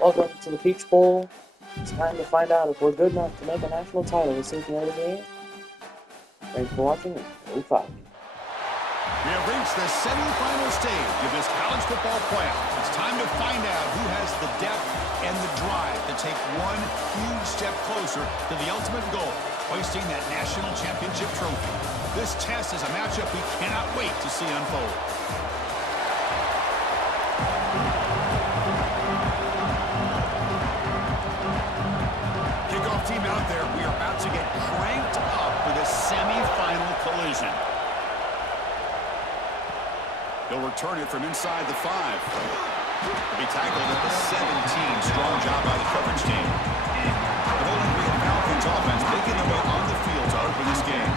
Welcome to the Peach Bowl. It's time to find out if we're good enough to make a national title this season of the game. Thanks for watching and go Five. We have reached the semifinal stage of this college football playoff. It's time to find out who has the depth and the drive to take one huge step closer to the ultimate goal, hoisting that national championship trophy. This test is a matchup we cannot wait to see unfold. Kickoff team out there. We are about to get cranked up for this semifinal collision. He'll return it from inside the 5. He'll be tackled at the 17. Strong job by the coverage team. The Bowling Green Falcons offense making their way on the field to open this game.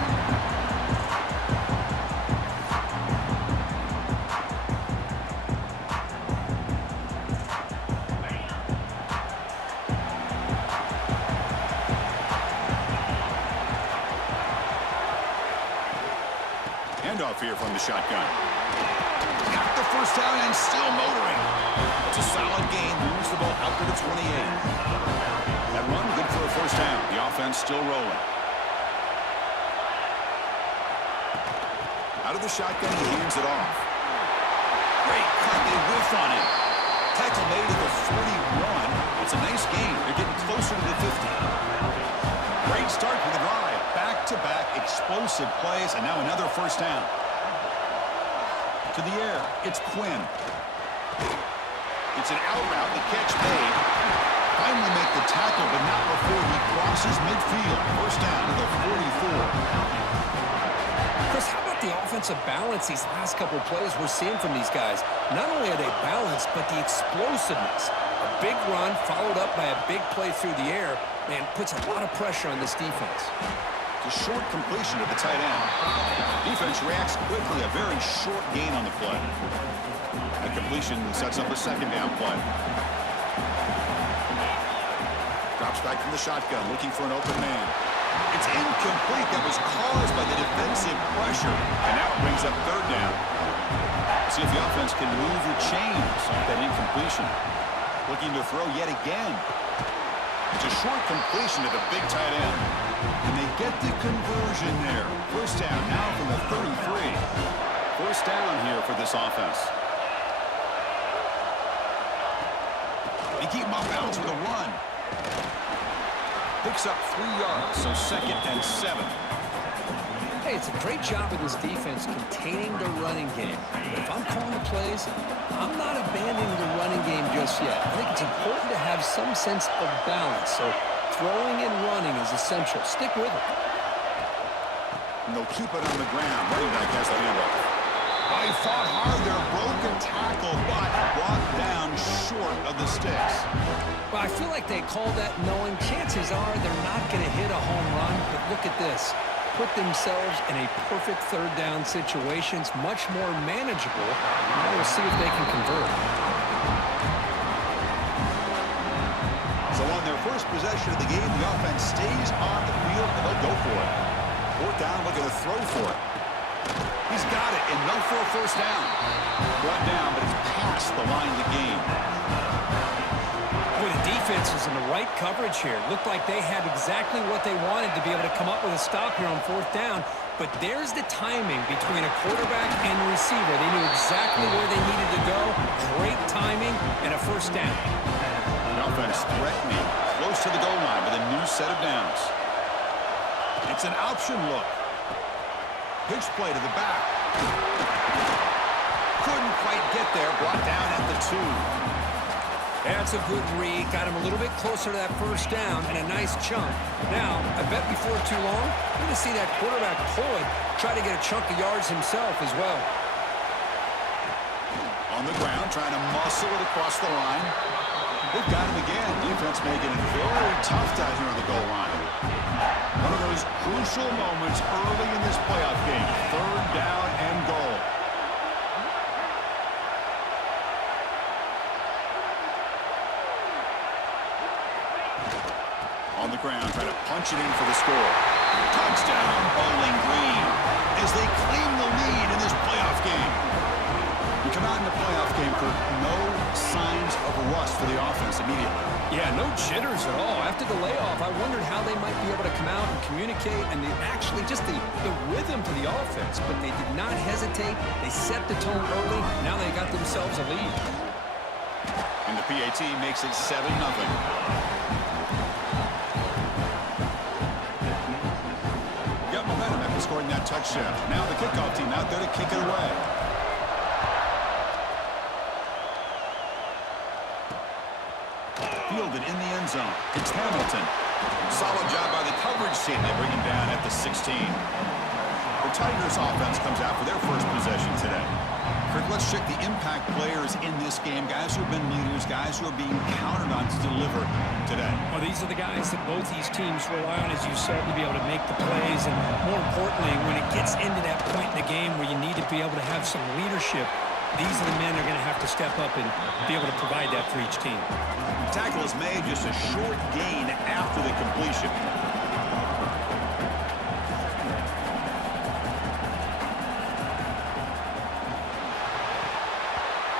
Handoff here from the shotgun. Got the first down and still motoring. It's a solid gain. Moves the ball out to the 28. That run good for a first down. The offense still rolling. Out of the shotgun, he hands it off. Great cut. They whiff on it. Tackle made at the 41. It's a nice gain. They're getting closer to the 50. Great start for the drive. Back-to-back explosive plays, and now another first down. To the air, it's Quinn. It's an out route, the catch made. Finally make the tackle, but not before he crosses midfield. First down to the 44. Chris, how about the offensive balance these last couple of plays we're seeing from these guys? Not only are they balanced, but the explosiveness. A big run followed up by a big play through the air, man, puts a lot of pressure on this defense. It's a short completion to the tight end. Defense reacts quickly, a very short gain on the play. The completion sets up a second down play. Drops back from the shotgun, looking for an open man. It's incomplete. That was caused by the defensive pressure. And now it brings up third down. See if the offense can move the chains off that incompletion. Looking to throw yet again. It's a short completion to the big tight end. And they get the conversion there. First down now from the 33. First down here for this offense. They keep him off bounds with a run. Picks up 3 yards, so second and 7. Hey, it's a great job of this defense containing the running game. But if I'm calling the plays, I'm not abandoning the running game just yet. I think it's important to have some sense of balance. So throwing and running is essential. Stick with it. And they'll keep it on the ground. Running back has the handoff. They fought hard there. Broken tackle, but brought down short of the sticks. Well, I feel like they called that knowing chances are they're not going to hit a home run. But look at this. Put themselves in a perfect third down situation. It's much more manageable. Now we'll see if they can convert. So on their first possession of the game, the offense stays on the field, and they'll go for it. Fourth down, looking to throw for it. He's got it, and no for a first down. Brought down, but it's past the line of the game. Boy, the defense was in the right coverage here. Looked like they had exactly what they wanted to be able to come up with a stop here on fourth down. But there's the timing between a quarterback and the receiver. They knew exactly where they needed to go. Great timing and a first down. The offense threatening, close to the goal line with a new set of downs. It's an option look. Pitch play to the back. Couldn't quite get there. Brought down at the 2. That's a good read. Got him a little bit closer to that first down and a nice chunk. Now, I bet before too long, we're going to see that quarterback Floyd try to get a chunk of yards himself as well. On the ground, trying to muscle it across the line. They've got him again. Defense making it very tough down here on the goal line. One of those crucial moments early in this playoff game. Third down and goal. On the ground, trying to punch it in for the score. Touchdown, Bowling Green, as they claim the lead in this playoff game. You come out in the playoff game for no signs of rust for the offense immediately. Yeah, no jitters at all. After the layoff, I wondered how they might be able to come out and communicate and actually just the rhythm to the offense. But they did not hesitate. They set the tone early. Now they got themselves a lead. And the PAT makes it 7-0. Got momentum after scoring that touchdown. Now the kickoff team out there to kick it away. Fielded in the end zone. It's Hamilton. Solid job by the coverage team. They bring him down at the 16. The Tigers offense comes out for their first possession today. Kirk, let's check the impact players in this game. Guys who have been leaders, guys who are being counted on to deliver today. Well, these are the guys that both these teams rely on, as you said, to be able to make the plays. And more importantly, when it gets into that point in the game where you need to be able to have some leadership, these are the men that are going to have to step up and be able to provide that for each team. Tackle is made, just a short gain after the completion.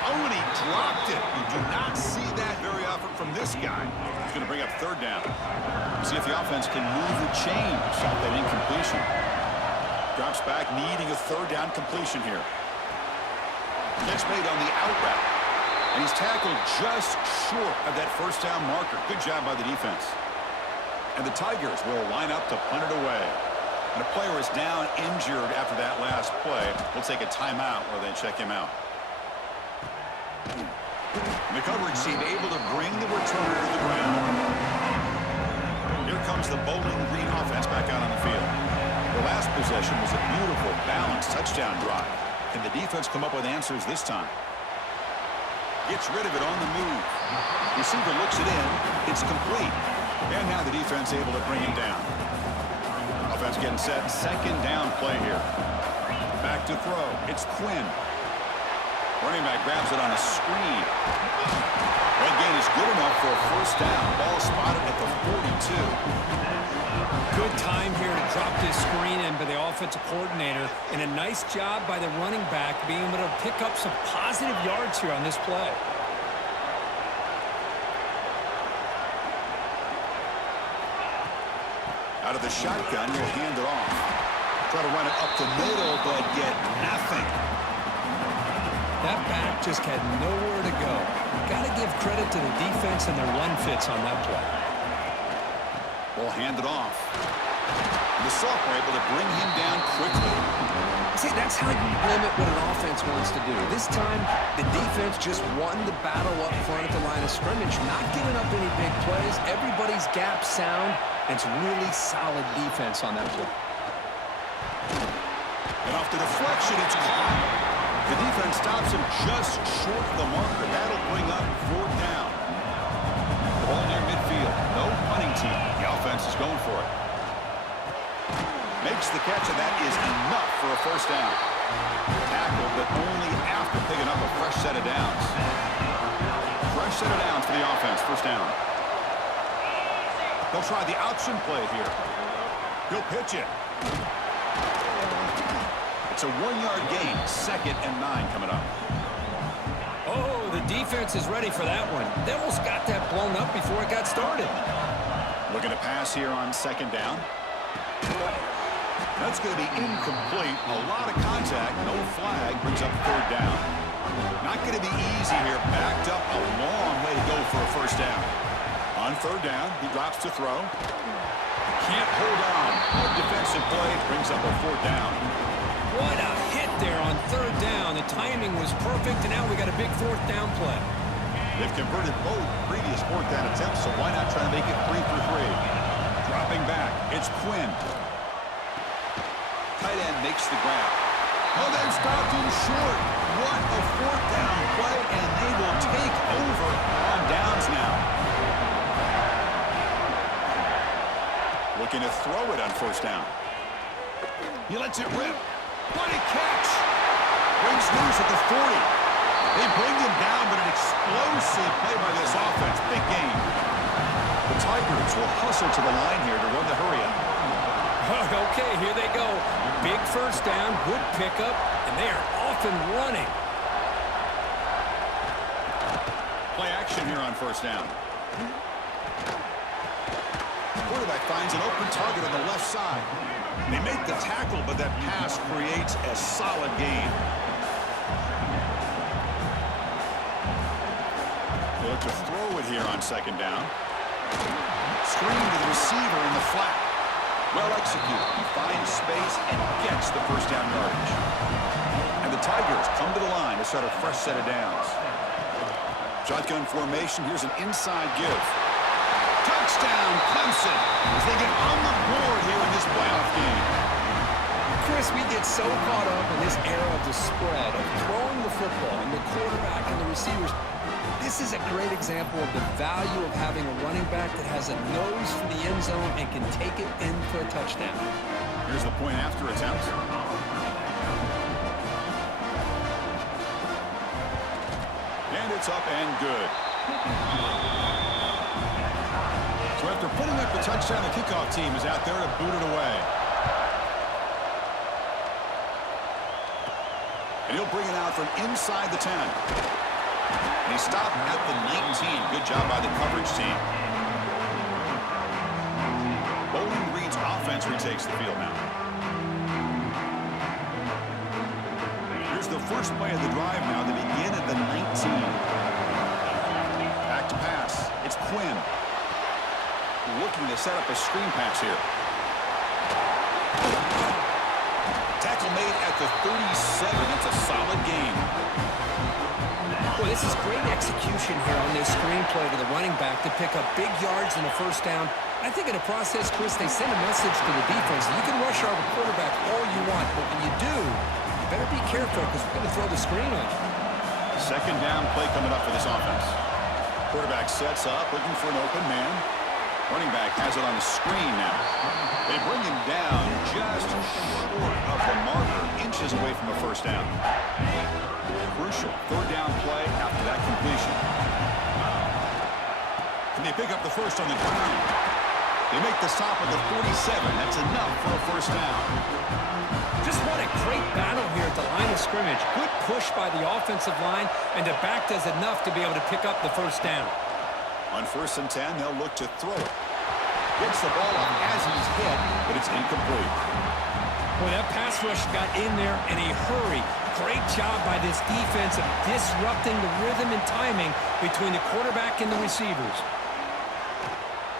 Oh, and he dropped it. You do not see that very often from this guy. He's going to bring up third down. See if the offense can move the chains off that incompletion. Drops back, needing a third down completion here. Catch made on the out route. And he's tackled just short of that first down marker. Good job by the defense. And the Tigers will line up to punt it away. And a player is down injured after that last play. We'll take a timeout while they check him out. And the coverage team able to bring the returner to the ground. Here comes the Bowling Green offense back out on the field. The last possession was a beautiful, balanced touchdown drive. Can the defense come up with answers this time? Gets rid of it on the move. Receiver looks it in. It's complete. And now the defense able to bring him down. Offense getting set. Second down play here. Back to throw. It's Quinn. Running back grabs it on a screen. That gain is good enough for a first down. Ball spotted at the 42. Good time here to drop this screen in by the offensive coordinator, and a nice job by the running back being able to pick up some positive yards here on this play. Out of the shotgun, will hand it off. Try to run it up the middle, but get nothing. That back just had nowhere to go. Got to give credit to the defense and their run fits on that play. Ball handed off. The sophomore able to bring him down quickly. See, that's how you limit what an offense wants to do. This time, the defense just won the battle up front at the line of scrimmage, not giving up any big plays. Everybody's gap sound, and it's really solid defense on that play. And off the deflection, it's caught. The defense stops him just short of the marker. That'll bring up fourth down. The ball near midfield. No punting team. The offense is going for it. Makes the catch, and that is enough for a first down. Tackle, but only after picking up a fresh set of downs. Fresh set of downs for the offense. First down. They'll try the option play here. He'll pitch it. It's a 1-yard gain. 2nd and 9 coming up. Oh, the defense is ready for that one. They almost got that blown up before it got started. Looking to pass here on 2nd down. That's going to be incomplete. A lot of contact. No flag. Brings up 3rd down. Not going to be easy here. Backed up a long way to go for a first down. On 3rd down, he drops to throw. Can't hold on. Good defensive play. Brings up a 4th down. What a hit there on 3rd down. The timing was perfect, and now we got a big 4th down play. They've converted both previous 4th down attempts, so why not try to make it 3 for 3? Dropping back, it's Quinn. Tight end makes the grab. Oh, they've stopped him short. What a 4th down play, and they will take over on downs now. Looking to throw it on 1st down. He lets it rip. What a catch! Brings news at the 40. They bring him down, but an explosive play by this offense. Big game. The Tigers will hustle to the line here to run the hurry up. Okay, here they go. Big first down, good pickup, and they are off and running. Play action here on first down. Quarterback finds an open target on the left side. They make the tackle, but that pass creates a solid gain. They look to throw it here on second down. Screen to the receiver in the flat. Well executed. He finds space and gets the first down yardage. And the Tigers come to the line to start a fresh set of downs. Shotgun formation. Here's an inside give. Touchdown, Clemson, as they get on the board here in this playoff game. Chris, we get so caught up in this era of the spread, of throwing the football and the quarterback and the receivers. This is a great example of the value of having a running back that has a nose for the end zone and can take it in for a touchdown. Here's the point after attempt. And it's up and good. So after putting up the touchdown, the kickoff team is out there to boot it away. And he'll bring it out from inside the 10. And he stopped at the 19. Good job by the coverage team. Bowling Green's offense retakes the field now. Here's the first play of the drive now. They begin at the 19. Back to pass. It's Quinn. Looking to set up a screen pass here. Tackle made at the 37. It's a solid game. Boy, this is great execution here on this screenplay to the running back to pick up big yards and a first down. I think in the process, Chris, they send a message to the defense. You can rush our quarterback all you want, but when you do, you better be careful because we're going to throw the screen on you. Second down play coming up for this offense. Quarterback sets up, looking for an open man. Running back has it on the screen now. They bring him down just short of the marker, inches away from a first down. Crucial third down play after that completion. Can they pick up the first on the ground? They make the stop at the 47. That's enough for a first down. Just what a great battle here at the line of scrimmage. Good push by the offensive line, and the back does enough to be able to pick up the first down. On first and 10, they'll look to throw it. Gets the ball up as he's hit, but it's incomplete. Boy, that pass rush got in there in a hurry. Great job by this defense of disrupting the rhythm and timing between the quarterback and the receivers.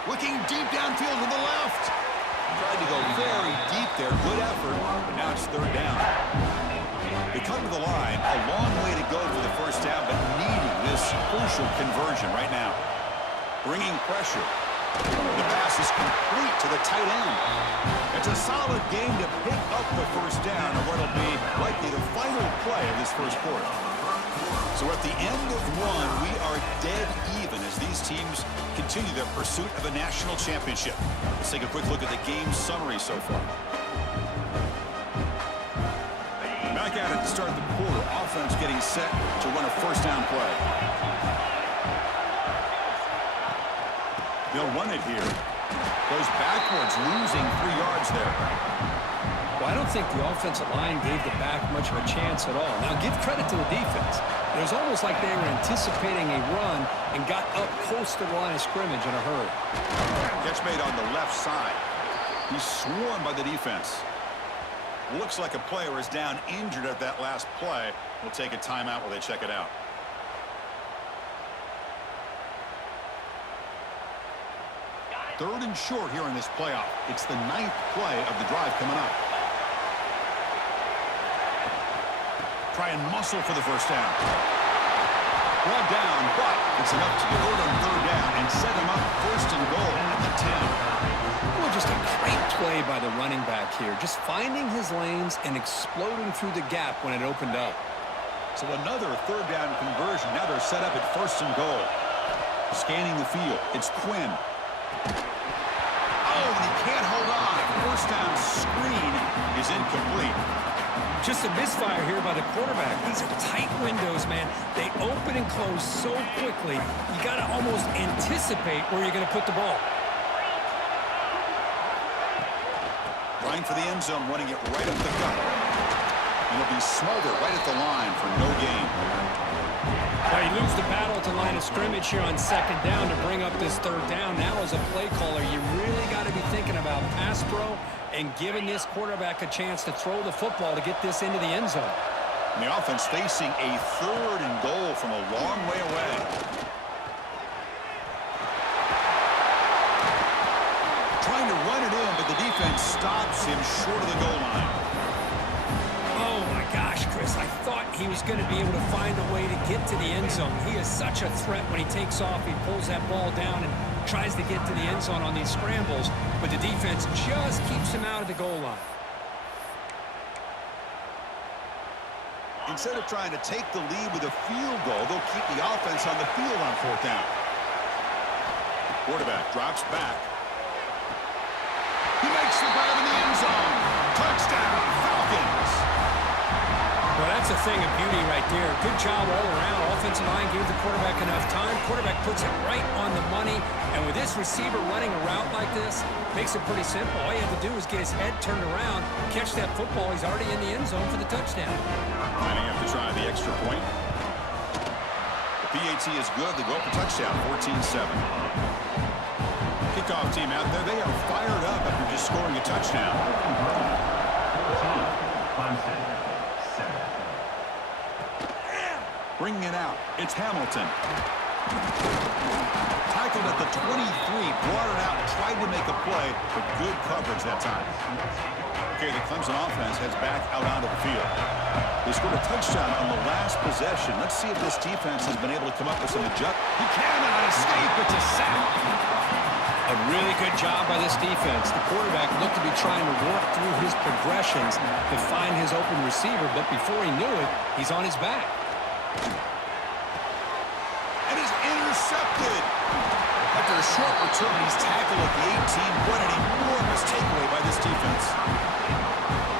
Looking deep downfield to the left. Tried to go very deep there. Good effort, but now it's third down. They come to the line. A long way to go for the first down, but needing this crucial conversion right now. Bringing pressure. The pass is complete to the tight end. It's a solid game to pick up the first down on what will be likely the final play of this first quarter. So at the end of one, we are dead even as these teams continue their pursuit of a national championship. Let's take a quick look at the game summary so far. Back at it to start the quarter. Offense getting set to run a first down play. They'll run it here. Goes backwards, losing 3 yards there. Well, I don't think the offensive line gave the back much of a chance at all. Now, give credit to the defense. It was almost like they were anticipating a run and got up close to the line of scrimmage in a hurry. Catch made on the left side. He's swarmed by the defense. Looks like a player is down injured at that last play. We'll take a timeout while they check it out. Third and short here in this playoff. It's the 9th play of the drive coming up. Try and muscle for the first down. Brought down, but it's enough to convert on third down and set him up first and goal at the 10. Well, just a great play by the running back here. Just finding his lanes and exploding through the gap when it opened up. So another third down conversion. Now they're set up at first and goal. Scanning the field. It's Quinn. Oh, and he can't hold on. First down screen is incomplete. Just a misfire here by the quarterback. These are tight windows, man. They open and close so quickly. You got to almost anticipate where you're going to put the ball. Trying for the end zone, running it right up the gut. And it'll be smothered right at the line for no gain. Well, he loses the battle at the line of scrimmage here on second down to bring up this third down. Now as a play caller, you really got to be thinking about pass pro and giving this quarterback a chance to throw the football to get this into the end zone. And the offense facing a 3rd and goal from a long way away. Trying to run it in, but the defense stops him short of the goal line. Oh my gosh, Chris, I thought he was going to be able to find a way to get to the end zone. He is such a threat when he takes off. He pulls that ball down and tries to get to the end zone on these scrambles, but the defense just keeps him out of the goal line. Instead of trying to take the lead with a field goal, they'll keep the offense on the field on 4th down. Quarterback drops back. He makes the grab in the end zone. Touchdown, Falcons. Well, that's a thing of beauty right there. Good job all around. Offensive line gave the quarterback enough time. Quarterback puts it right on the money. And with this receiver running a route like this, makes it pretty simple. All you have to do is get his head turned around, catch that football. He's already in the end zone for the touchdown. Lining up to try the extra point. The PAT is good. They go up for touchdown, 14-7. Kickoff team out there. They are fired up after just scoring a touchdown. Bringing it out. It's Hamilton. Tackled at the 23, brought it out, tried to make a play, but good coverage that time. Okay, the Clemson offense heads back out onto the field. They scored a touchdown on the last possession. Let's see if this defense has been able to come up with some adjustments. He cannot escape. It's a sack. A really good job by this defense. The quarterback looked to be trying to work through his progressions to find his open receiver, but before he knew it, he's on his back. And is intercepted. After a short return, he's tackled at the 18. What an enormous takeaway by this defense.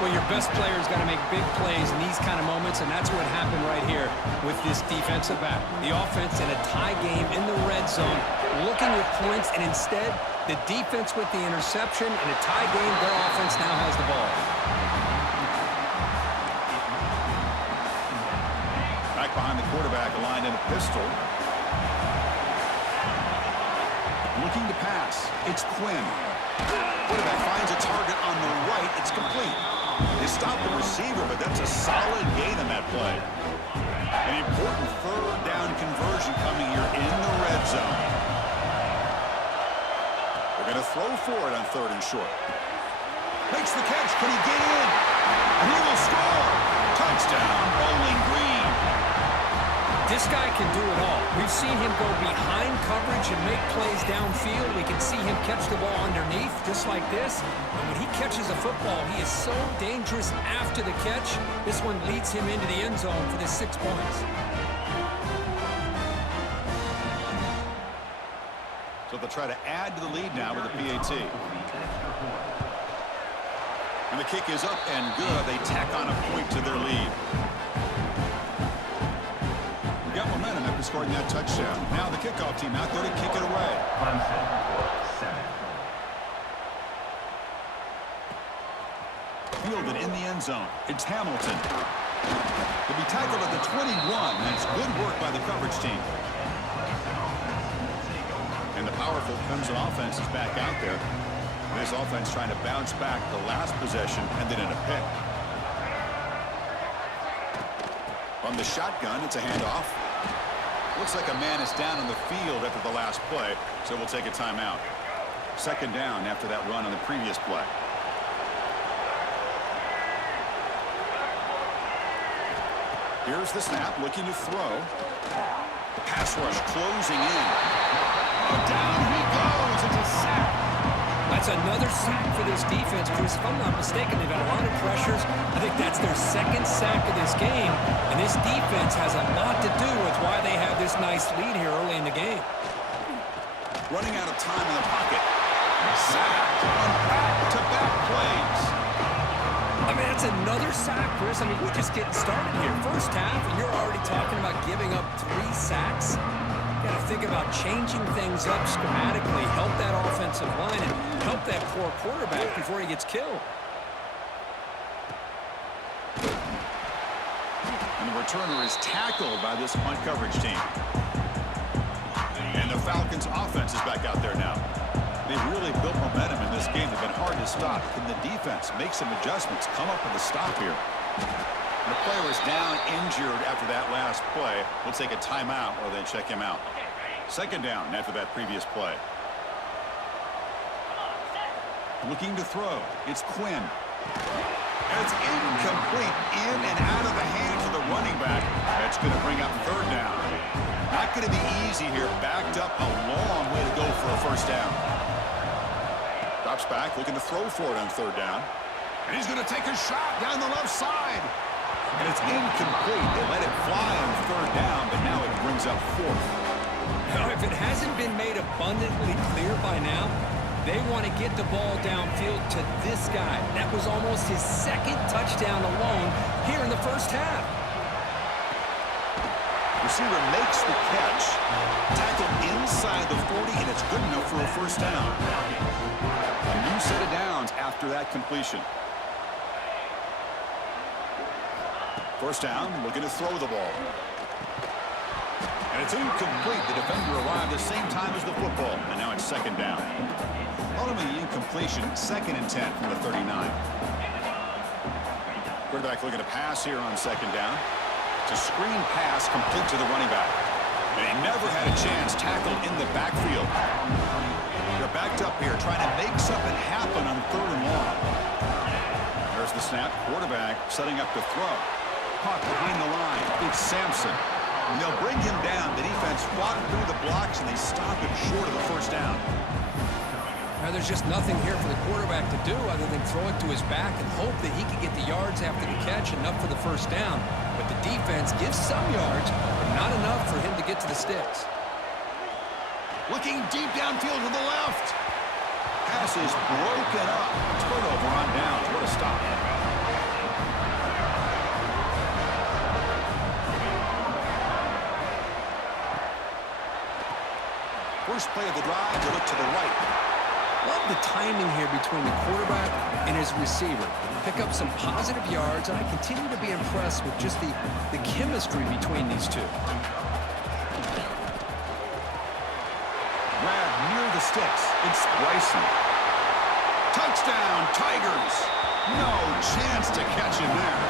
Well, your best player's got to make big plays in these kind of moments, and that's what happened right here with this defensive back. The offense in a tie game in the red zone, looking at points, and instead, the defense with the interception. In a tie game, their offense now has the ball. Back behind the quarterback, aligned in a pistol. Looking to pass. It's Quinn. Quarterback finds a target on the right. It's complete. They stop the receiver, but that's a solid gain on that play. An important 3rd down conversion coming here in the red zone. They're going to throw for it on 3rd and short. Makes the catch. Can he get in? And he will score. Touchdown, Bowling Green. This guy can do it all. We've seen him go behind coverage and make plays downfield. We can see him catch the ball underneath, just like this. And when he catches a football, he is so dangerous after the catch. This one leads him into the end zone for the 6 points. So they'll try to add to the lead now with the PAT. And the kick is up and good. They tack on a point to their lead. Got momentum after scoring that touchdown. Now the kickoff team out there to kick it away. Fielded in the end zone. It's Hamilton. He'll be tackled at the 21. That's good work by the coverage team. And the powerful Clemson offense is back out there. This offense trying to bounce back the last possession, ended in a pick. On the shotgun, it's a handoff. Looks like a man is down on the field after the last play, so we'll take a timeout. 2nd down after that run on the previous play. Here's the snap, looking to throw. The pass rush closing in. Oh, down he goes. It's a sack. That's another sack for this defense, Chris. If I'm not mistaken, they've got a lot of pressures. I think that's their 2nd sack of this game. And this defense has a lot to do with why they have this nice lead here early in the game. Running out of time in the pocket. Sacked on back-to-back plays. I mean, that's another sack, Chris. I mean, we're just getting started here. First half, and you're already talking about giving up 3 sacks. You got to think about changing things up schematically, help that offensive line, and help that poor quarterback before he gets killed. And the returner is tackled by this punt coverage team. And the Falcons' offense is back out there now. They've really built momentum in this game. They've been hard to stop. Can the defense make some adjustments, come up with a stop here? And the player is down injured after that last play. We'll take a timeout or they check him out. Second down after that previous play. Looking to throw. It's Quinn. And it's incomplete. In and out of the hands of the running back. That's going to bring up third down. Not going to be easy here. Backed up a long way to go for a first down. Drops back, looking to throw for it on third down. And he's going to take a shot down the left side. And it's incomplete. They let it fly on third down, but now it brings up fourth. Now, if it hasn't been made abundantly clear by now, they want to get the ball downfield to this guy. That was almost his second touchdown alone here in the first half. Receiver makes the catch. Tackle inside the 40, and it's good enough for a first down. A new set of downs after that completion. First down, looking to throw the ball. And it's incomplete. The defender arrived the same time as the football, and now it's second down. Ultimately incompletion, 2nd and 10 from the 39. Quarterback looking to pass here on second down. It's a screen pass complete to the running back. And he never had a chance tackled in the backfield. They're backed up here trying to make something happen on third and long. There's the snap. Quarterback setting up to throw. Caught behind the line. It's Sampson. And they'll bring him down. The defense fought through the blocks, and they stop him short of the first down. Now, there's just nothing here for the quarterback to do other than throw it to his back and hope that he can get the yards after the catch, enough for the first down. But the defense gives some yards, but not enough for him to get to the sticks. Looking deep downfield to the left. Pass is broken up. Turnover on downs. What a stop. First play of the drive, they look to the right. Love the timing here between the quarterback and his receiver. Pick up some positive yards, and I continue to be impressed with just the chemistry between these two. Grab near the sticks. It's Bryson. Touchdown, Tigers. No chance to catch him there.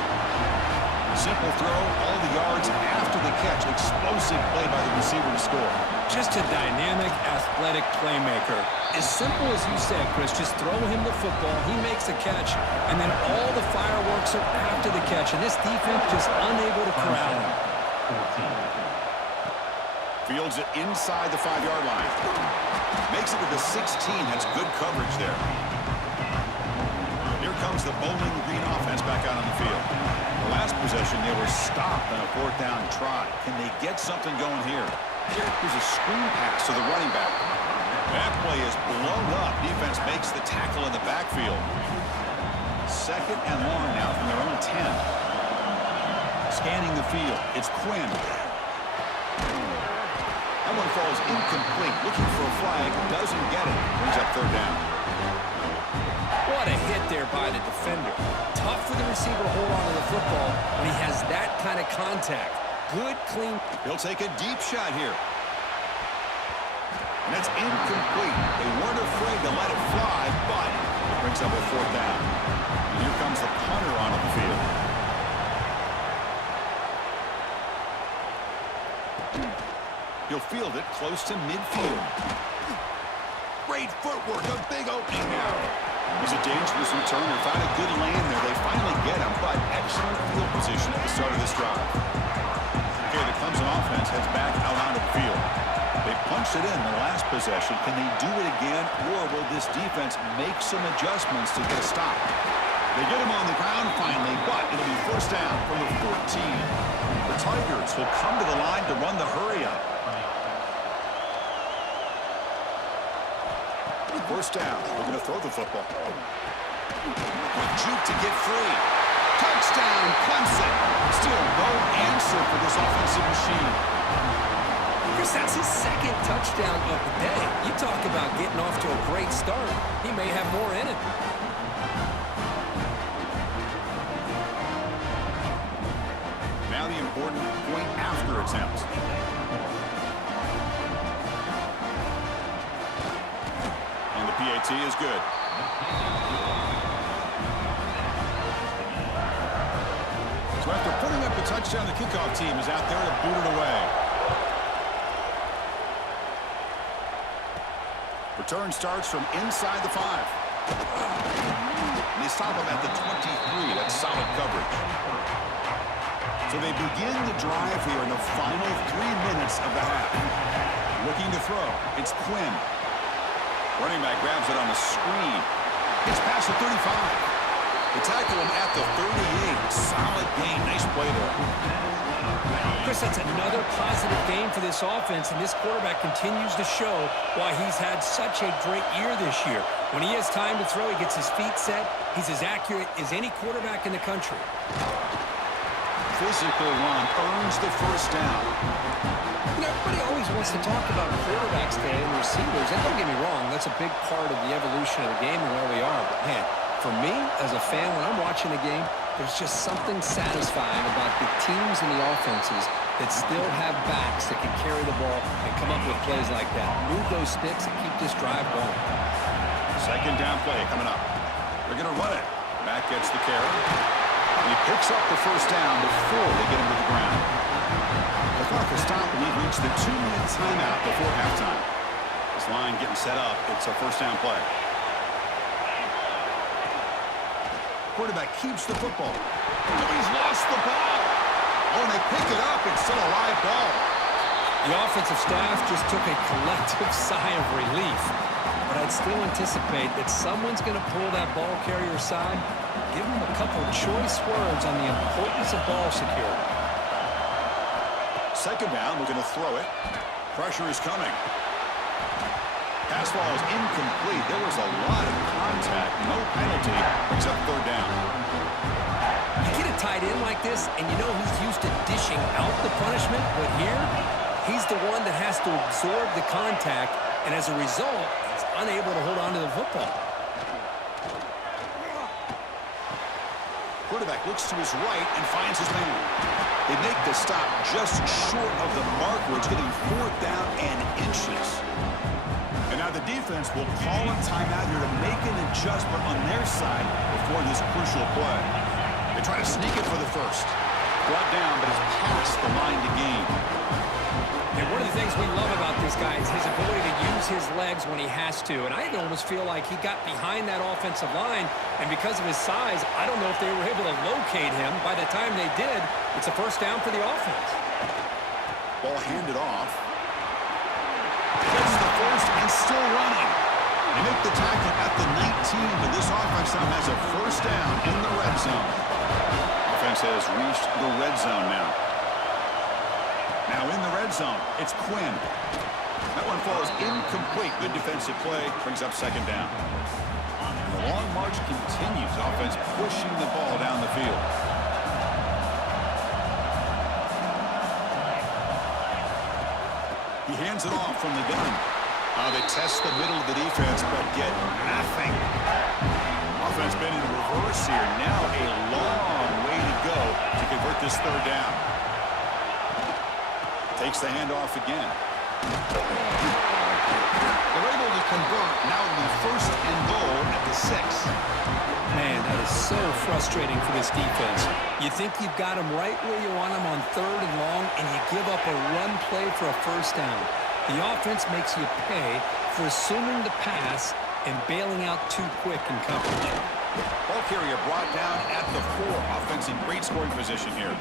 Simple throw, all the yards after the catch. Explosive play by the receiver to score. Just a dynamic, athletic playmaker. As simple as you said, Chris, just throw him the football, he makes a catch, and then all the fireworks are after the catch, and this defense just unable to corral him. Fields it inside the 5-yard line. Makes it to the 16. That's good coverage there. Here comes the Bowling Green offense back out on the field. The last possession, they were stopped on a 4th down try. Can they get something going here? Here's a screen pass to the running back. That play is blown up. Defense makes the tackle in the backfield. 2nd and long now from their own 10. Scanning the field. It's Quinn. That one falls incomplete. Looking for a flag. Doesn't get it. Brings up third down. What a hit there by the defender. Tough for the receiver to hold on to the football when he has that kind of contact. Good, clean. He'll take a deep shot here. And it's incomplete. They weren't afraid to let it fly, but it brings up a 4th down. And here comes the punter onto the field. He'll field it close to midfield. Great footwork, a big opening now. He's a dangerous returner. Found a good lane there. They finally get him, but excellent field position at the start of this drive. Okay, the Clemson offense heads back out onto the field. They punched it in the last possession. Can they do it again, or will this defense make some adjustments to get a stop? They get him on the ground finally, but it'll be first down from the 14. The Tigers will come to the line to run the hurry-up. First down. We're going to throw the football. With juke to get free. Touchdown, Clemson. Still no answer for this offensive machine. Chris, that's his 2nd touchdown of the day. You talk about getting off to a great start. He may have more in it. Now the important point after attempt. Penalty is good. So after putting up a touchdown, the kickoff team is out there to boot it away. Return starts from inside the 5. And they stop him at the 23. That's solid coverage. So they begin the drive here in the final 3 minutes of the half. Looking to throw. It's Quinn. Running back grabs it on the screen. Gets past the 35. They tackle him at the 38. Solid gain. Nice play there. Chris, that's another positive game for this offense, and this quarterback continues to show why he's had such a great year this year. When he has time to throw, he gets his feet set. He's as accurate as any quarterback in the country. Physical run earns the first down. You know, everybody always wants to talk about quarterbacks today and receivers, and don't get me wrong, that's a big part of the evolution of the game and where we are. But, man, for me, as a fan, when I'm watching a game, there's just something satisfying about the teams and the offenses that still have backs that can carry the ball and come up with plays like that. Move those sticks and keep this drive going. Second down play coming up. They're going to run it. Matt gets the carry. And he picks up the first down before they get him to the ground. The clock will stop and we've reached the 2-minute timeout before halftime. This line getting set up. It's a first down play. Quarterback keeps the football. Oh, he's lost the ball. Oh, and they pick it up. It's still a live ball. The offensive staff just took a collective sigh of relief. But I'd still anticipate that someone's going to pull that ball carrier aside, give him a couple choice words on the importance of ball security. Second down, we're going to throw it. Pressure is coming. Pass ball is incomplete. There was a lot of contact. No penalty. Brings up third down. You get a tight end like this, and you know he's used to dishing out the punishment, but here, he's the one that has to absorb the contact, and as a result, he's unable to hold on to the football. Quarterback looks to his right and finds his man. They make the stop just short of the marker. It's getting fourth down and inches. And now the defense will call a timeout here to make an adjustment on their side before this crucial play. They try to sneak it for the first. Brought down, but it's past the line to gain. And one of the things we love about this guy is his ability to use his legs when he has to. And I almost feel like he got behind that offensive line, and because of his size, I don't know if they were able to locate him. By the time they did, it's a first down for the offense. Ball handed off. Gets the first and still running. They make the tackle at the 19, but this offense now has a first down in the red zone. Offense has reached the red zone now. Now in the red zone, it's Quinn. That one falls incomplete. Good defensive play. Brings up second down. And the long march continues. Offense pushing the ball down the field. He hands it off from the gun. They test the middle of the defense, but get nothing. Offense been in reverse here. Now a long way to go to convert this third down. Takes the handoff again. They're able to convert. Now it'll be first and goal at the 6. Man, that is so frustrating for this defense. You think you've got them right where you want them on third and long, and you give up a run play for a first down. The offense makes you pay for assuming the pass and bailing out too quick in coverage. Ball carrier brought down at the 4. Offense in great scoring position here.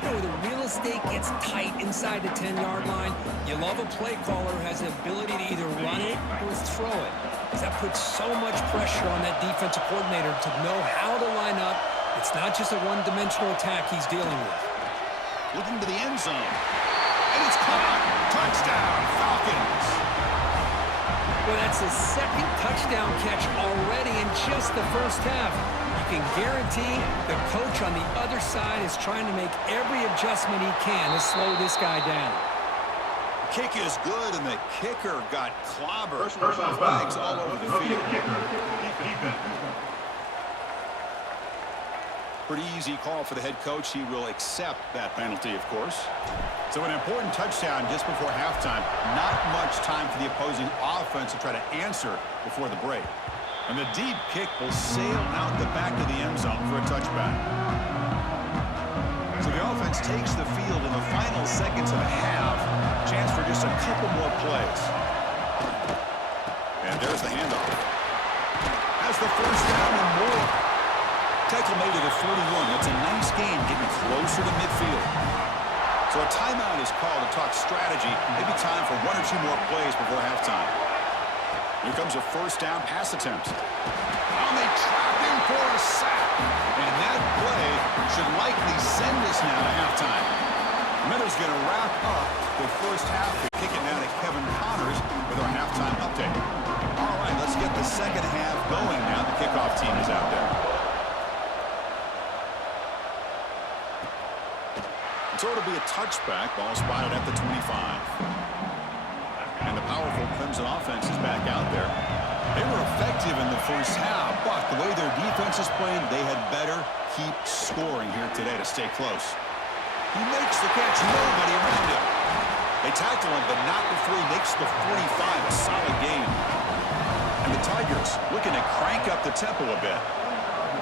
You know, the real estate gets tight inside the 10-yard line. You love a play caller who has the ability to either run it or throw it. That puts so much pressure on that defensive coordinator to know how to line up. It's not just a one-dimensional attack he's dealing with. Looking to the end zone. And it's caught. Touchdown, Falcons. Well, that's his second touchdown catch already in just the first half. You can guarantee the coach on the other side is trying to make every adjustment he can to slow this guy down. Kick is good, and the kicker got clobbered. Flags all over the field. Pretty easy call for the head coach. He will accept that penalty, of course. So an important touchdown just before halftime. Not much time for the opposing offense to try to answer before the break. And the deep kick will sail out the back of the end zone for a touchback. So the offense takes the field in the final seconds of a half. Chance for just a couple more plays. And there's the handoff. Has the first down and more. Tackle made at the 41. That's a nice gain, getting closer to midfield. So a timeout is called to talk strategy. Maybe time for one or two more plays before halftime. Here comes a first down pass attempt. Oh, they trap him for a sack. And that play should likely send us now to halftime. Miller's going to wrap up the first half. They kick it now to Kevin Connors with our halftime update. All right, let's get the second half going now. The kickoff team is out there. So it'll be a touchback. Ball spotted at the 25. And the powerful Clemson offense is back out there. They were effective in the first half, but the way their defense is playing, they had better keep scoring here today to stay close. He makes the catch, nobody around him. They tackle him, but not before he makes the 45, a solid gain. And the Tigers looking to crank up the tempo a bit.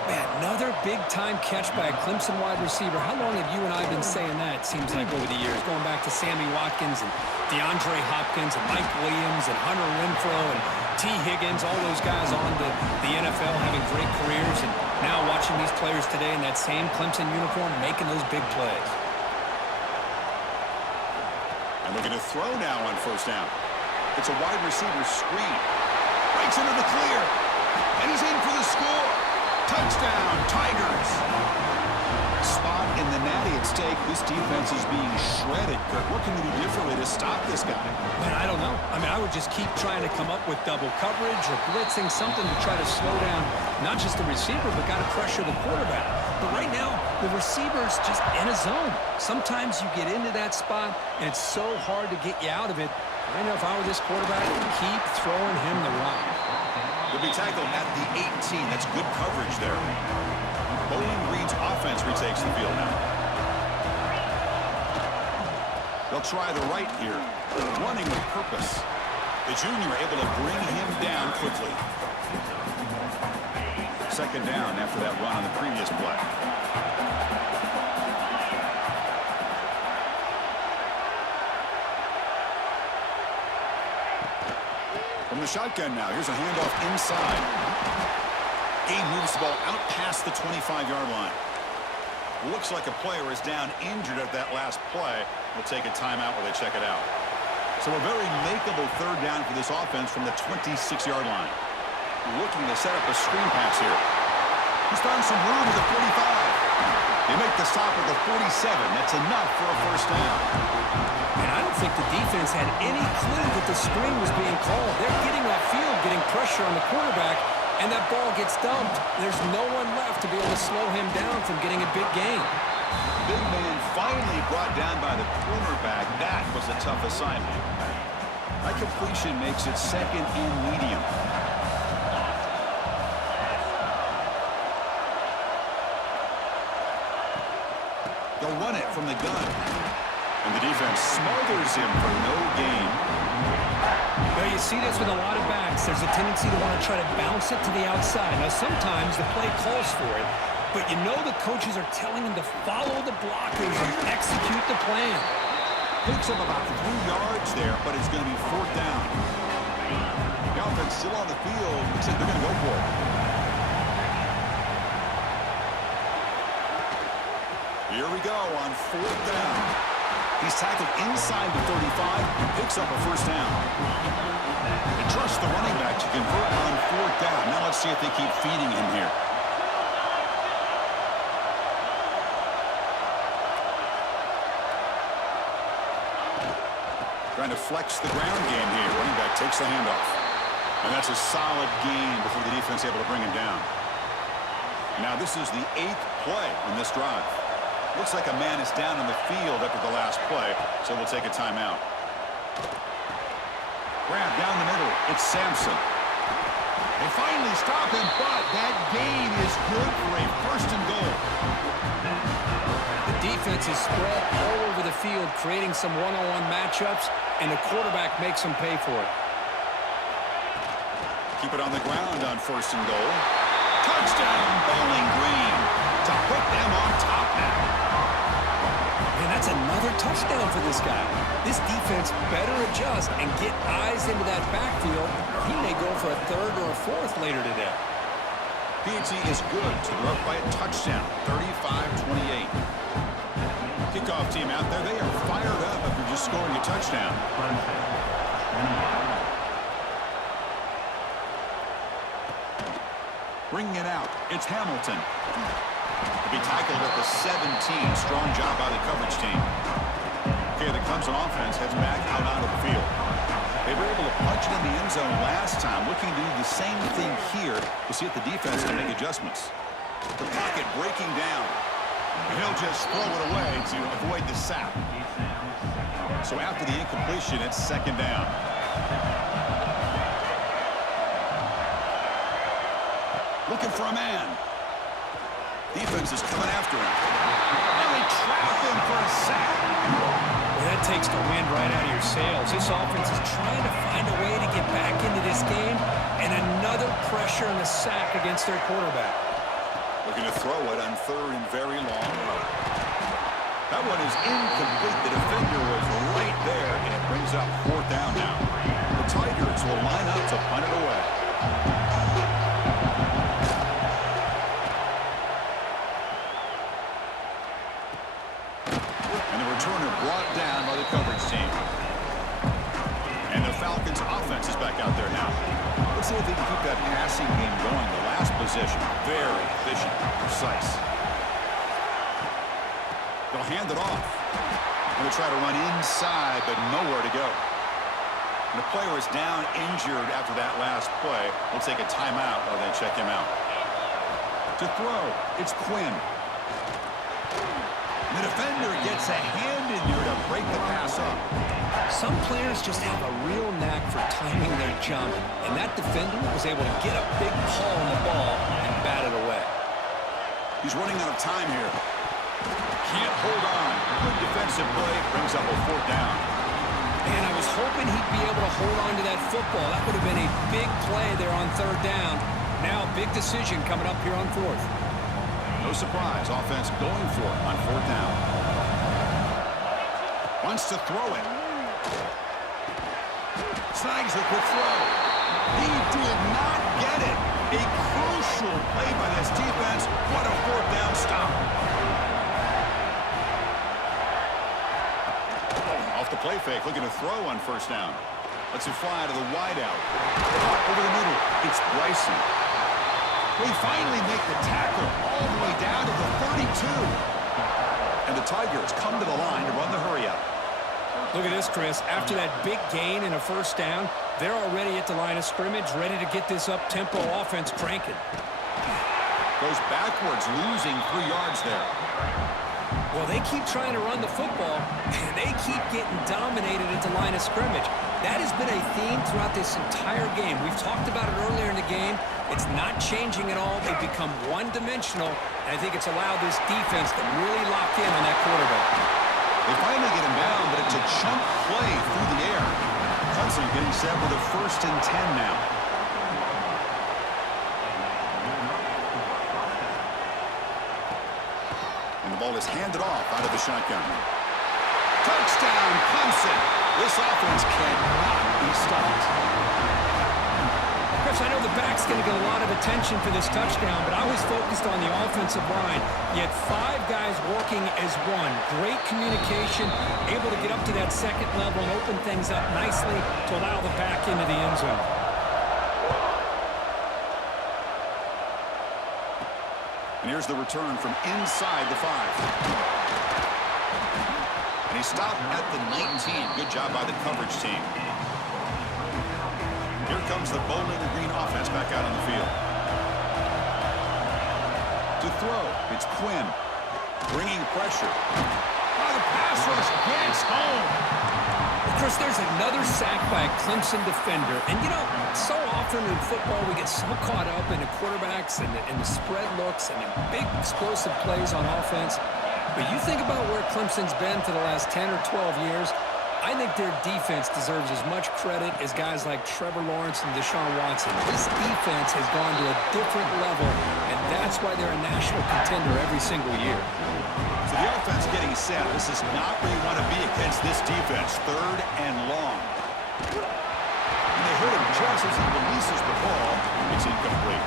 Man, another big-time catch by a Clemson wide receiver. How long have you and I been saying that, it seems like, over the years? Going back to Sammy Watkins and DeAndre Hopkins and Mike Williams and Hunter Renfrow and T. Higgins, all those guys on to the NFL having great careers. And now watching these players today in that same Clemson uniform making those big plays. And looking to throw now on first down. It's a wide receiver screen. Breaks into the clear. And he's in for the score. Touchdown, Tigers. Spot in the natty at stake. This defense is being shredded. Kirk, what can we do differently to stop this guy? Man, I don't know. I mean, I would just keep trying to come up with double coverage or blitzing, something to try to slow down not just the receiver, but got to pressure the quarterback. But right now, the receiver's just in a zone. Sometimes you get into that spot, and it's so hard to get you out of it. I know if I were this quarterback, keep throwing him the rock. He'll be tackled at the 18. That's good coverage there. Bowling Green's offense retakes the field now. They'll try the right here. Running with purpose. The junior able to bring him down quickly. Second down after that run on the previous play. From the shotgun now, here's a handoff inside. Game moves the ball out past the 25-yard line. Looks like a player is down injured at that last play. We'll take a timeout while they check it out. So a very makeable third down for this offense from the 26-yard line. Looking to set up a screen pass here. He's found some room at the 45. They make the stop at the 47. That's enough for a first down. And I don't think the defense had any clue that the screen was being called. They're getting that field, getting pressure on the quarterback, and that ball gets dumped. There's no one left to be able to slow him down from getting a big gain. Big man finally brought down by the cornerback. That was a tough assignment. That completion makes it second and medium. They'll run it from the gun. And the defense smothers him for no gain. Well, you see this with a lot of backs. There's a tendency to want to try to bounce it to the outside. Now, sometimes the play calls for it, but you know the coaches are telling them to follow the blockers and execute the plan. Picks up about 3 yards there, but it's going to be fourth down. The offense still on the field. Looks like they're going to go for it. Here we go on fourth down. He's tackled inside the 35 and picks up a first down. They trust the running back to convert on fourth down. Now let's see if they keep feeding him here. Trying to flex the ground game here. Running back takes the handoff. And that's a solid gain before the defense able to bring him down. Now this is the 8th play in this drive. Looks like a man is down in the field after the last play, so we'll take a timeout. Grab down the middle. It's Sampson. They finally stop him, but that gain is good for a first and goal. The defense is spread all over the field, creating some one-on-one matchups, and the quarterback makes them pay for it. Keep it on the ground on first and goal. Touchdown, Bowling Green, to put them on top now. And that's another touchdown for this guy. This defense better adjust and get eyes into that backfield, or he may go for a third or a fourth later today. PAT is good, so they're up by a touchdown, 35-28. Kickoff team out there, they are fired up after just scoring a touchdown. Bringing it out, it's Hamilton. To be tackled at the 17. Strong job by the coverage team. Okay, the Clemson offense heads back out onto the field. They were able to punch it in the end zone last time, looking to do the same thing here. We'll see if the defense can make adjustments. The pocket breaking down. And he'll just throw it away to avoid the sack. So after the incompletion, it's second down. Looking for a man. Defense is coming after him. And they trap him for a sack. Well, that takes the wind right out of your sails. This offense is trying to find a way to get back into this game, and another pressure and a sack against their quarterback. Looking to throw it on third and very long. That one is incomplete. The defender was right there, and it brings up fourth down now. The Tigers will line up to punt it away. And the returner brought down by the coverage team. And the Falcons' offense is back out there now. Let's see if they can keep that passing game going. The last possession, very efficient, precise. They'll hand it off. Going to try to run inside, but nowhere to go. And the player is down injured after that last play. We'll take a timeout while they check him out. To throw, it's Quinn. The defender gets a hand in there to break the pass up. Some players just have a real knack for timing their jump, and that defender was able to get a big paw on the ball and bat it away. He's running out of time here. Can't hold on. Good defensive play. Brings up a fourth down. And I was hoping he'd be able to hold on to that football. That would have been a big play there on third down. Now a big decision coming up here on fourth. No surprise. Offense going for it on fourth down. Wants to throw it. Snags a quick throw. He did not get it. A crucial play by this defense. What a fourth down stop. Off the play fake, looking to throw on first down. Lets it fly to the wideout. Over the middle, it's Bryson. They finally make the tackle all the way down to the 32. And the Tigers come to the line to run the hurry up. Look at this, Chris. After that big gain and a first down, they're already at the line of scrimmage, ready to get this up-tempo offense cranking. Goes backwards, losing 3 yards there. Well, they keep trying to run the football, and they keep getting dominated at the line of scrimmage. That has been a theme throughout this entire game. We've talked about it earlier in the game. It's not changing at all. They've become one-dimensional, and I think it's allowed this defense to really lock in on that quarterback. They finally get him down, but it's a chunk play through the air. Clemson getting set with a 1st and 10 now. And the ball is handed off out of the shotgun. Touchdown, Clemson! This offense cannot be stopped. Chris, I know the back's going to get a lot of attention for this touchdown, but I was focused on the offensive line. You had 5 guys working as one. Great communication, able to get up to that second level and open things up nicely to allow the back into the end zone. And here's the return from inside the 5. And he stopped at the 19. Good job by the coverage team. Here comes the Bowling Green offense back out on the field. To throw, it's Quinn. Bringing pressure. Oh, the pass rush gets home. Chris, there's another sack by a Clemson defender. And, you know, so often in football we get so caught up in the quarterbacks and the spread looks and the big explosive plays on offense. But you think about where Clemson's been for the last 10 or 12 years, I think their defense deserves as much credit as guys like Trevor Lawrence and Deshaun Watson. This defense has gone to a different level, and that's why they're a national contender every single year. So the offense getting set. This is not where you want to be against this defense. 3rd and long. And they hit him just as he releases the ball. It's incomplete.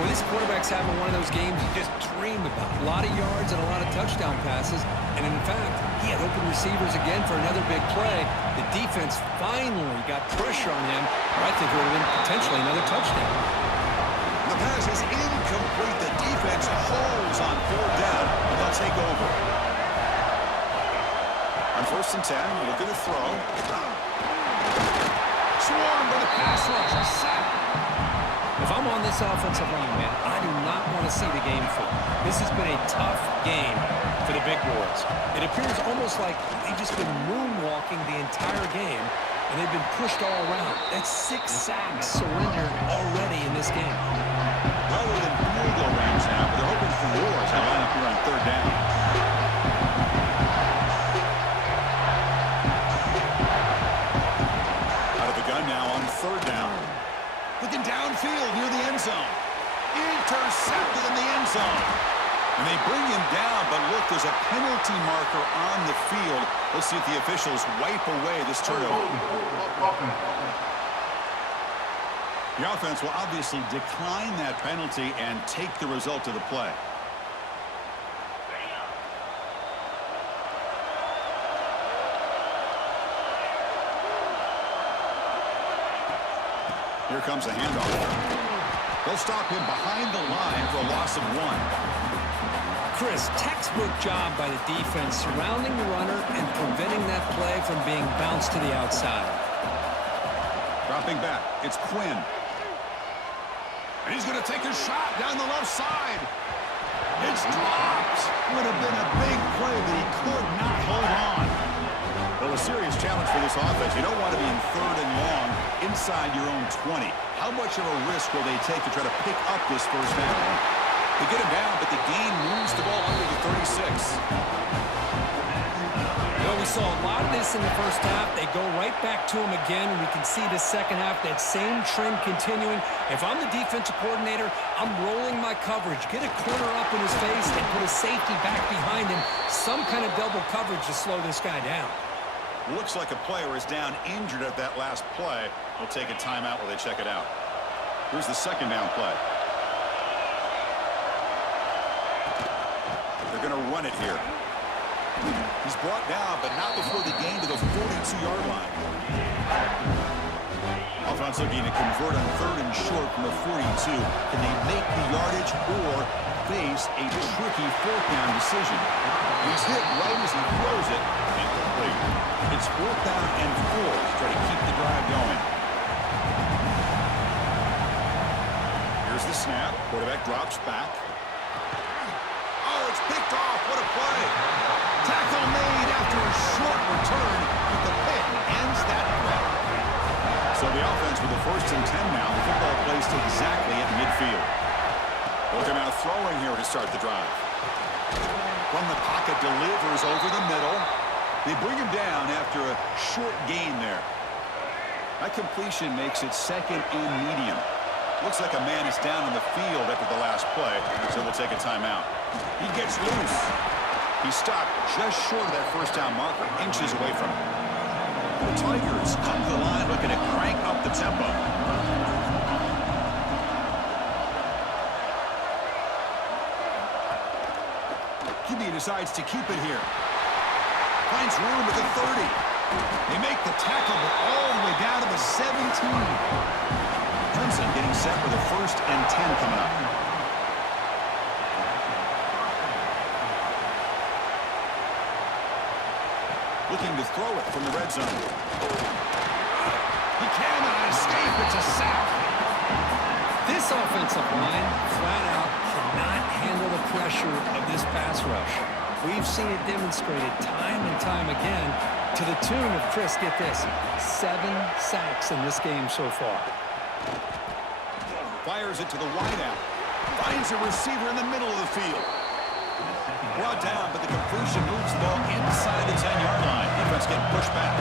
Well, this quarterback's having one of those games you just dream about. A lot of yards and a lot of touchdown passes. And in fact, he had open receivers again for another big play. The defense finally got pressure on him, or I think it would have been potentially another touchdown. The pass is incomplete. The defense holds on 4th down, and they'll take over. On 1st and 10, looking to throw. Swarmed by the pass rush. A sack. If I'm on this offensive line, man, I do not want to see the game flip. This has been a tough game for the big boys. It appears almost like they've just been moonwalking the entire game, and they've been pushed all around. That's 6 sacks surrendered already in this game. Well, they're in field goal range now, but they're hoping for more as they line up here on 3rd down. Out of the gun now on 3rd down. Looking downfield near the end zone. Intercepted in the end zone. And they bring him down, but look, there's a penalty marker on the field. Let's see if the officials wipe away this turnover. The offense will obviously decline that penalty and take the result of the play. Here comes a handoff. They'll stop him behind the line for a loss of 1. Chris, textbook job by the defense surrounding the runner and preventing that play from being bounced to the outside. Dropping back, it's Quinn. And he's going to take a shot down the left side. It's dropped. Would have been a big play, but he could not hold on. Well, a serious challenge for this offense. You don't want to be in 3rd and long inside your own 20. How much of a risk will they take to try to pick up this 1st down? They get him down, but the gain moves the ball under the 36. Well, we saw a lot of this in the first half. They go right back to him again, and we can see the second half, that same trend continuing. If I'm the defensive coordinator, I'm rolling my coverage. Get a corner up in his face and put a safety back behind him. Some kind of double coverage to slow this guy down. Looks like a player is down injured at that last play. We'll take a timeout while they check it out. Here's the 2nd down play. They're going to run it here. He's brought down, but not before the gain to the 42-yard line. Offense looking to convert on 3rd and short from the 42. Can they make the yardage or face a tricky 4th down decision? He's hit right as he throws it. Incomplete. It's 4th down and 4 to try to keep the drive going. Here's the snap. Quarterback drops back. Oh, it's picked off. What a play. Tackle made after a short return, but the pick ends that play. So the offense with the 1st and 10 now. The football placed exactly at midfield. Looking out throwing here to start the drive. From the pocket, delivers over the middle. They bring him down after a short gain there. That completion makes it 2nd and medium. Looks like a man is down on the field after the last play, so we'll take a timeout. He gets loose. He stopped just short of that 1st down marker, inches away from him. The Tigers come to the line looking to crank up the tempo. QB decides to keep it here. Finds room at the 30. They make the tackle, but all the way down to the 17. Clemson getting set for the 1st and 10 coming up. Looking to throw it from the red zone. He cannot escape. It's a sack. This offensive line, flat out, cannot handle the pressure of this pass rush. We've seen it demonstrated time and time again. To the tune of, Chris, get this, 7 sacks in this game so far. Fires it to the wideout. Finds a receiver in the middle of the field. Brought down, but the completion moves the ball inside the 10-yard line. Defense getting pushed back.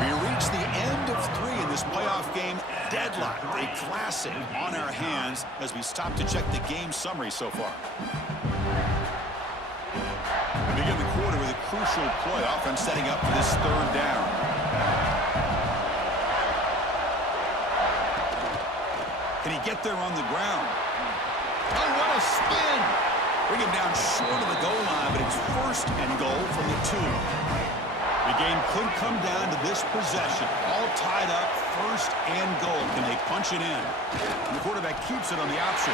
We reach the end of 3 in this playoff game. Deadlocked, a classic on our hands as we stop to check the game summary so far. We begin the quarter with a crucial play. Offense setting up for this 3rd down. Can he get there on the ground? Oh, what a spin! Bring him down short of the goal line, but it's 1st and goal from the 2. The game could come down to this possession. All tied up, 1st and goal. Can they punch it in? And the quarterback keeps it on the option.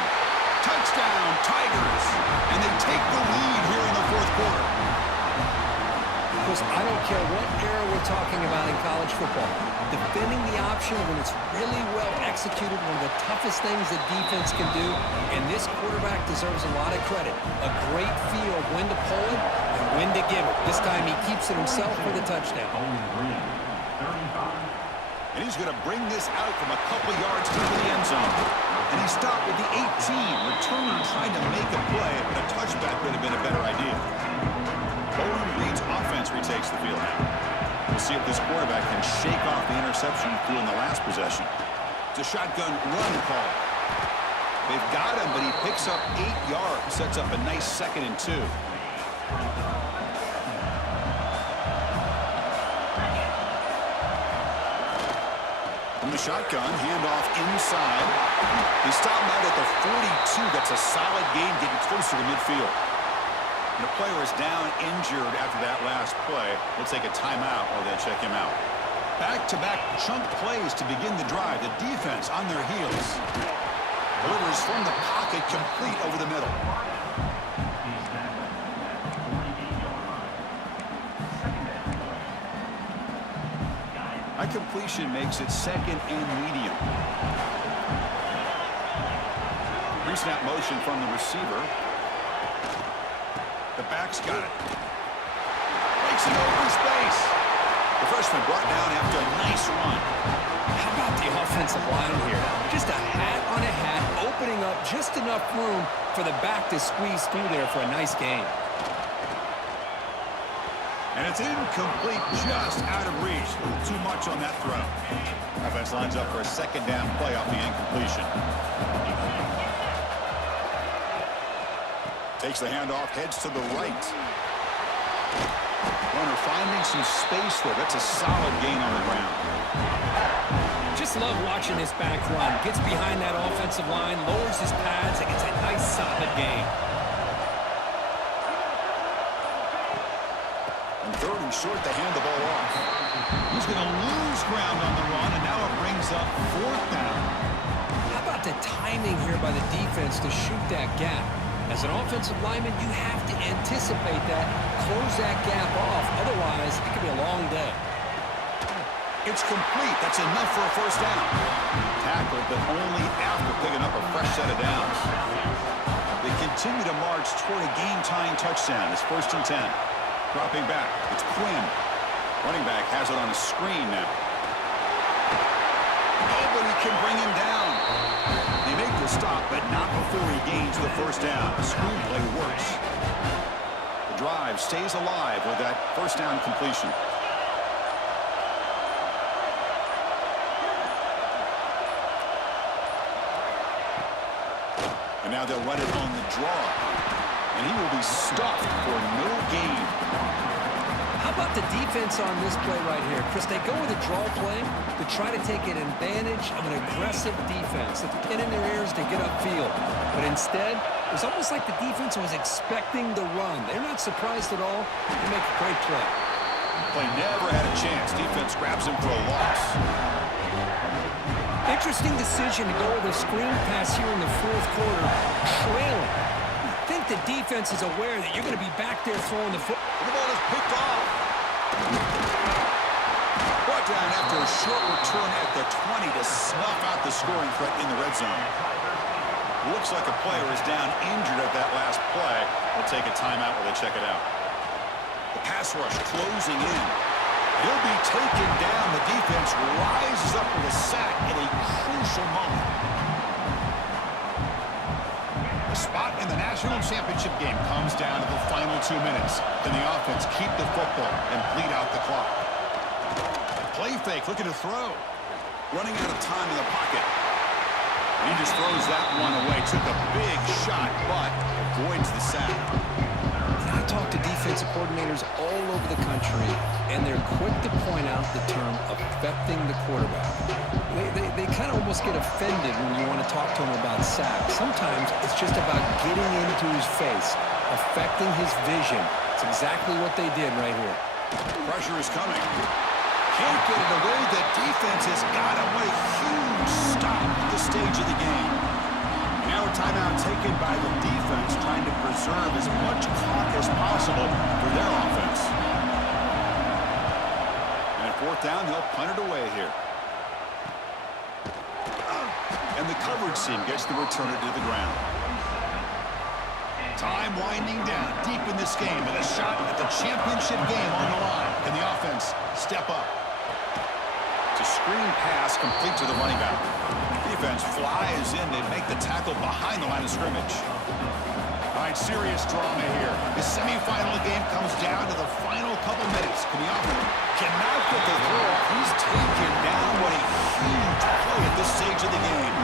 Touchdown, Tigers! And they take the lead here in the 4th quarter. Because I don't care what era we're talking about in college football. Defending the option when it's really well executed, one of the toughest things that defense can do, and this quarterback deserves a lot of credit. A great feel of when to pull it and when to give it. This time he keeps it himself for the touchdown. And he's going to bring this out from a couple yards into the end zone. And he stopped with the 18, returning trying to make a play, but a touchback would have been a better idea. Bowling Green's offense retakes the field now. We'll see if this quarterback can shake off the interception through in the last possession. It's a shotgun run call. They've got him, but he picks up 8 yards, sets up a nice 2nd and 2. From the shotgun, handoff inside. He stopped out at the 42. That's a solid gain, getting closer to midfield. And the player is down injured after that last play. We'll take a timeout while they check him out. Back-to-back chunk plays to begin the drive. The defense on their heels. Delivers from the pocket, complete over the middle. That completion makes it 2nd and medium. Pre-snap motion from the receiver. The back's got it. Makes it open space. The freshman brought down after a nice run. How about the offensive line here? Just a hat on a hat, opening up just enough room for the back to squeeze through there for a nice gain. And it's incomplete, just out of reach. A little too much on that throw. Offense lines up for a 2nd down play off the incompletion. Takes the handoff, heads to the right. Runner finding some space there. That's a solid gain on the ground. Just love watching this back run. Gets behind that offensive line, lowers his pads, and gets a nice solid gain. And 3rd and short to hand the ball off. He's going to lose ground on the run, and now it brings up 4th down. How about the timing here by the defense to shoot that gap? As an offensive lineman, you have to anticipate that, close that gap off. Otherwise, it could be a long day. It's complete. That's enough for a 1st down. Tackled, but only after picking up a fresh set of downs. They continue to march toward a game-tying touchdown. It's 1st and 10. Dropping back. It's Quinn. Running back has it on a screen now. Nobody can bring him down. They make the stop, but not before he gains the 1st down. The screenplay works. The drive stays alive with that 1st down completion. And now they'll run it on the draw. And he will be stuffed for no gain. How about the defense on this play right here? Chris, they go with a draw play to try to take an advantage of an aggressive defense. It's a pin in their ears to get upfield. But instead, it was almost like the defense was expecting the run. They're not surprised at all. They make a great play. Play never had a chance. Defense grabs him for a loss. Interesting decision to go with a screen pass here in the 4th quarter, trailing. I think the defense is aware that you're going to be back there throwing the football. The ball is picked off. Brought down after a short return at the 20 to snuff out the scoring threat in the red zone. Looks like a player is down injured at that last play. We'll take a timeout while they check it out. The pass rush closing in. He'll be taken down. The defense rises up with a sack in a crucial moment. The spot in the national championship game comes down to the final 2 minutes. Can the offense keep the football and bleed out the clock? Play fake, looking to throw. Running out of time in the pocket. He just throws that one away. Took a big shot, but avoids the sack. I talk to defensive coordinators all over the country, and they're quick to point out the term affecting the quarterback. They kind of almost get offended when you want to talk to them about sacks. Sometimes it's just about getting into his face, affecting his vision. It's exactly what they did right here. Pressure is coming. Can't get it away. The defense has got him. What a huge stop at this stage of the game. Now a timeout taken by the defense, trying to preserve as much clock as possible for their offense. And at 4th down, they'll punt it away here. And the coverage team gets the returner to the ground. Time winding down deep in this game with a shot at the championship game on the line. Can the offense step up? It's a screen pass complete to the running back. Defense flies in. They make the tackle behind the line of scrimmage. All right, serious drama here. The semifinal game comes down to the final couple minutes. Can the offense cannot get the throw off? He's taken down. What a huge play at this stage of the game.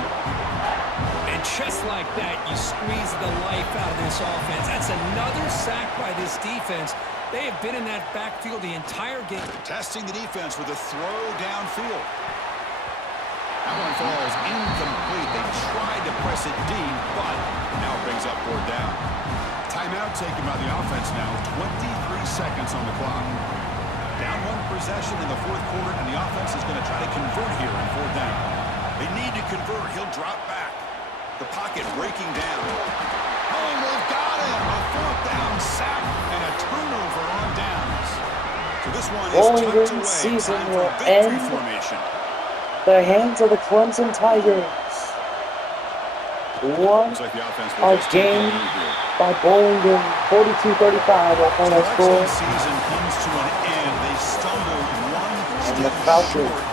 And just like that, you squeeze the life out of this offense. That's another sack by this defense. They have been in that backfield the entire game. Testing the defense with a throw downfield. That one falls incomplete. They tried to press it deep, but now it brings up 4th down. Timeout taken by the offense now. 23 seconds on the clock. Down 1 possession in the 4th quarter, and the offense is going to try to convert here on 4th down. They need to convert. He'll drop back. The pocket breaking down. Oh, they've got him. A 4th down sack and a turnover on downs. So this one is Bowling tucked Green away. season Time for will victory end formation. the hands of the Clemson Tigers. One Looks like the offense will are just take the gained lead here. by Bowling Green, 42-35 our final The score. season comes to an end. They stumbled one And the step Falcons short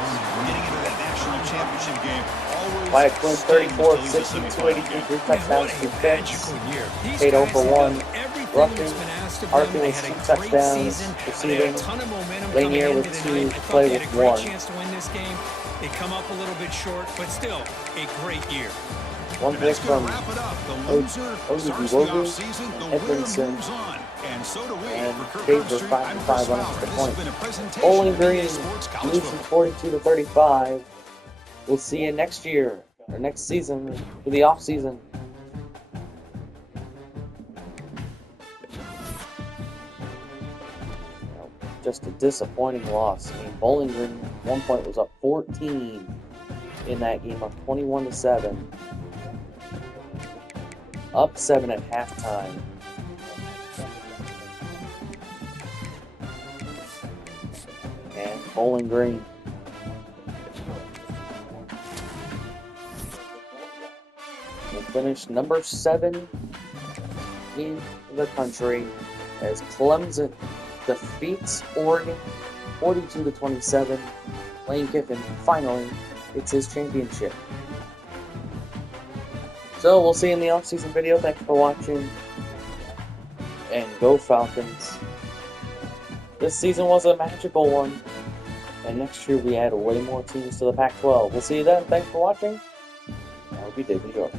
getting into that national championship game. Always by a clean stings to 34, lose a 62, semifinal 83, game. 3 Man, touchdowns, what 2 a picks. magical year. These 8 guys for have 1 done everything rushing. that's been asked of them. Arthur They with had 2 a great touchdowns, season. They had a receiving. ton of momentum Lanier coming into with 2, tonight. I thought Clay they had with a great 1. chance to win this game. They come up a little bit short, but still a great year. One And pick that's going from to wrap it up. The loser starts the offseason. The winner Edmondson, moves on. And so do we. and For Kirk Gabe Herbstreit, for I'm 5 Chris on Fowler. extra This has point. been a presentation Bowling of BGSU Green Sports College loses Football. 42-35. We'll see you next year, or next season, for the off season. Just a disappointing loss. I mean, Bowling Green at one point was up 14 in that game, up 21-7. Up 7 at halftime. And Bowling Green will finish number 7 in the country as Clemson defeats Oregon 42-27. Lane Kiffin finally gets his championship. So we'll see you in the off-season video. Thanks for watching. And go Falcons. This season was a magical one. And next year we add way more teams to the Pac-12. We'll see you then. Thanks for watching. I hope you did enjoy.